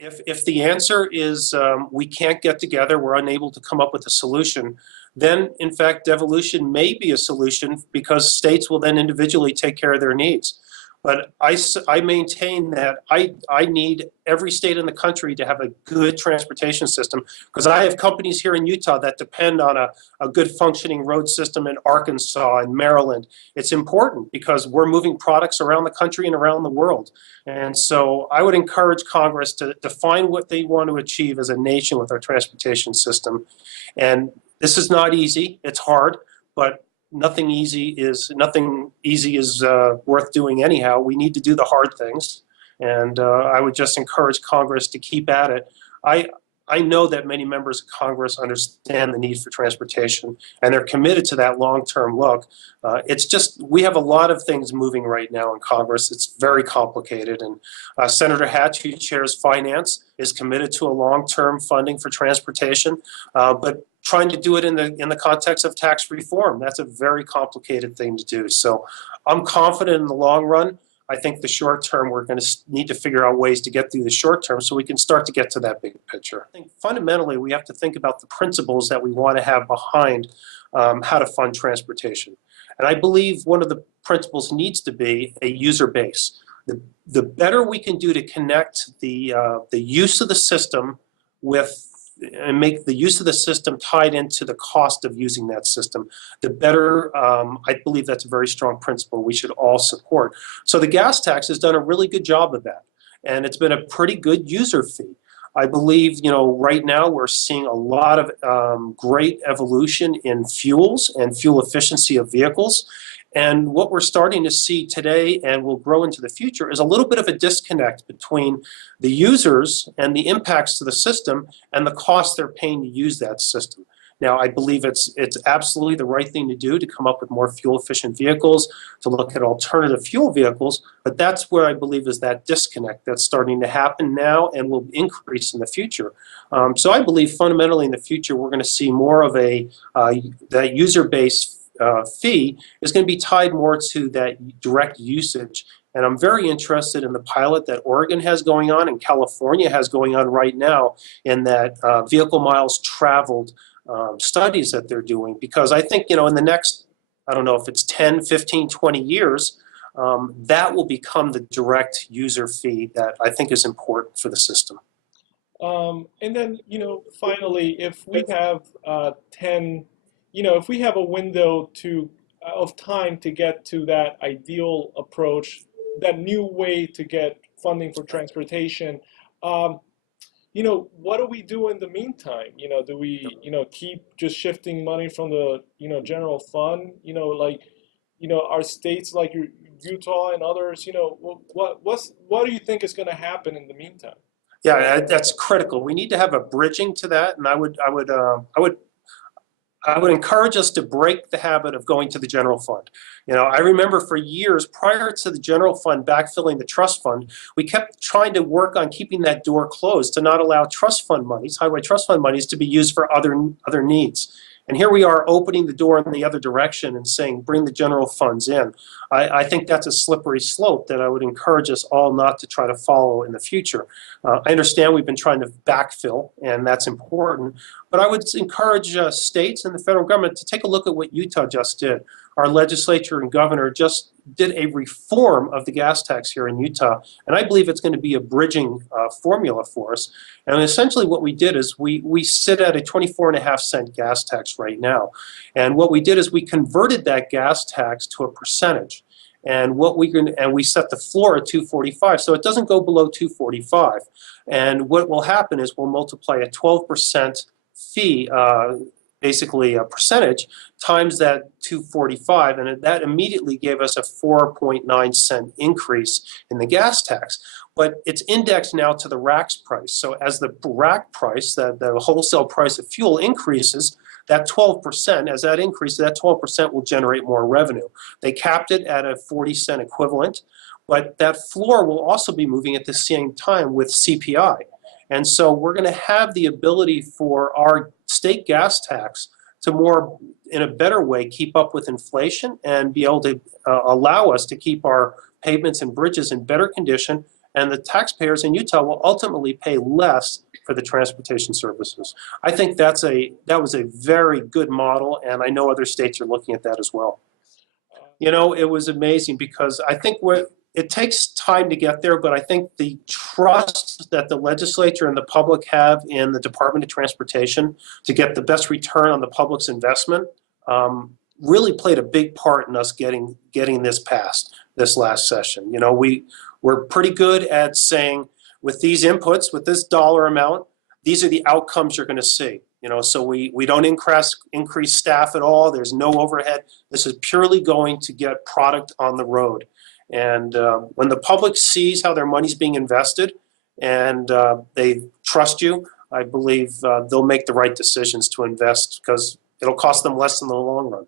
If the answer is we can't get together, we're unable to come up with a solution, then in fact devolution may be a solution because states will then individually take care of their needs. But I maintain that I need every state in the country to have a good transportation system, because I have companies here in Utah that depend on a good functioning road system in Arkansas and Maryland. It's important because we're moving products around the country and around the world. And so I would encourage Congress to define what they want to achieve as a nation with our transportation system. And this is not easy, it's hard, but nothing easy is worth doing anyhow. We need to do the hard things, and I would just encourage Congress to keep at it. I know that many members of Congress understand the need for transportation, and they're committed to that long-term look. It's just we have a lot of things moving right now in Congress. It's very complicated, and Senator Hatch, who chairs Finance, is committed to a long-term funding for transportation, but trying to do it in the context of tax reform. That's a very complicated thing to do. So I'm confident in the long run. I think the short term, we're going to need to figure out ways to get through the short term so we can start to get to that big picture. I think fundamentally, we have to think about the principles that we want to have behind how to fund transportation. And I believe one of the principles needs to be a user base. The better we can do to connect the use of the system with and make the use of the system tied into the cost of using that system, the better. I believe that's a very strong principle we should all support. So the gas tax has done a really good job of that, and it's been a pretty good user fee. I believe, right now we're seeing a lot of great evolution in fuels and fuel efficiency of vehicles. And what we're starting to see today and will grow into the future is a little bit of a disconnect between the users and the impacts to the system and the cost they're paying to use that system. Now, I believe it's absolutely the right thing to do to come up with more fuel efficient vehicles, to look at alternative fuel vehicles, but that's where I believe is that disconnect that's starting to happen now and will increase in the future. So I believe fundamentally in the future we're going to see more of that user base fee is going to be tied more to that direct usage. And I'm very interested in the pilot that Oregon has going on and California has going on right now in that vehicle miles traveled studies that they're doing. Because I think, in the next, I don't know if it's 10, 15, 20 years, that will become the direct user fee that I think is important for the system. And then, finally, if we have 10 if we have a window of time to get to that ideal approach, that new way to get funding for transportation, what do we do in the meantime? Do we, keep just shifting money from the, general fund? Are states like Utah and others, what do you think is going to happen in the meantime? Yeah, that's critical. We need to have a bridging to that, and I would encourage us to break the habit of going to the general fund. I remember for years prior to the general fund backfilling the trust fund, we kept trying to work on keeping that door closed to not allow trust fund monies, highway trust fund monies, to be used for other needs. And here we are opening the door in the other direction and saying, bring the general funds in. I think that's a slippery slope that I would encourage us all not to try to follow in the future. I understand we've been trying to backfill, and that's important, but I would encourage states and the federal government to take a look at what Utah just did. Our legislature and governor just did a reform of the gas tax here in Utah, and I believe it's going to be a bridging formula for us. And essentially what we did is we sit at a 24.5-cent gas tax right now. And what we did is we converted that gas tax to a percentage. And we set the floor at 245, so it doesn't go below 245. And what will happen is we'll multiply a 12% fee, basically a percentage, times that 245, and that immediately gave us a 4.9-cent increase in the gas tax. But it's indexed now to the RAC's price. So as the RAC price, the wholesale price of fuel increases, that 12%, as that increases, that 12% will generate more revenue. They capped it at a 40-cent equivalent, but that floor will also be moving at the same time with CPI. And so we're going to have the ability for our state gas tax to more, in a better way, keep up with inflation and be able to allow us to keep our pavements and bridges in better condition and the taxpayers in Utah will ultimately pay less for the transportation services. I think that was a very good model, and I know other states are looking at that as well. You know, it was amazing because I think it takes time to get there, but I think the trust that the legislature and the public have in the Department of Transportation to get the best return on the public's investment really played a big part in us getting this passed this last session. You know, we're pretty good at saying with these inputs, with this dollar amount, these are the outcomes you're going to see. You know, so we don't increase staff at all. There's no overhead. This is purely going to get product on the road. And when the public sees how their money's being invested and they trust you, I believe they'll make the right decisions to invest because it'll cost them less in the long run.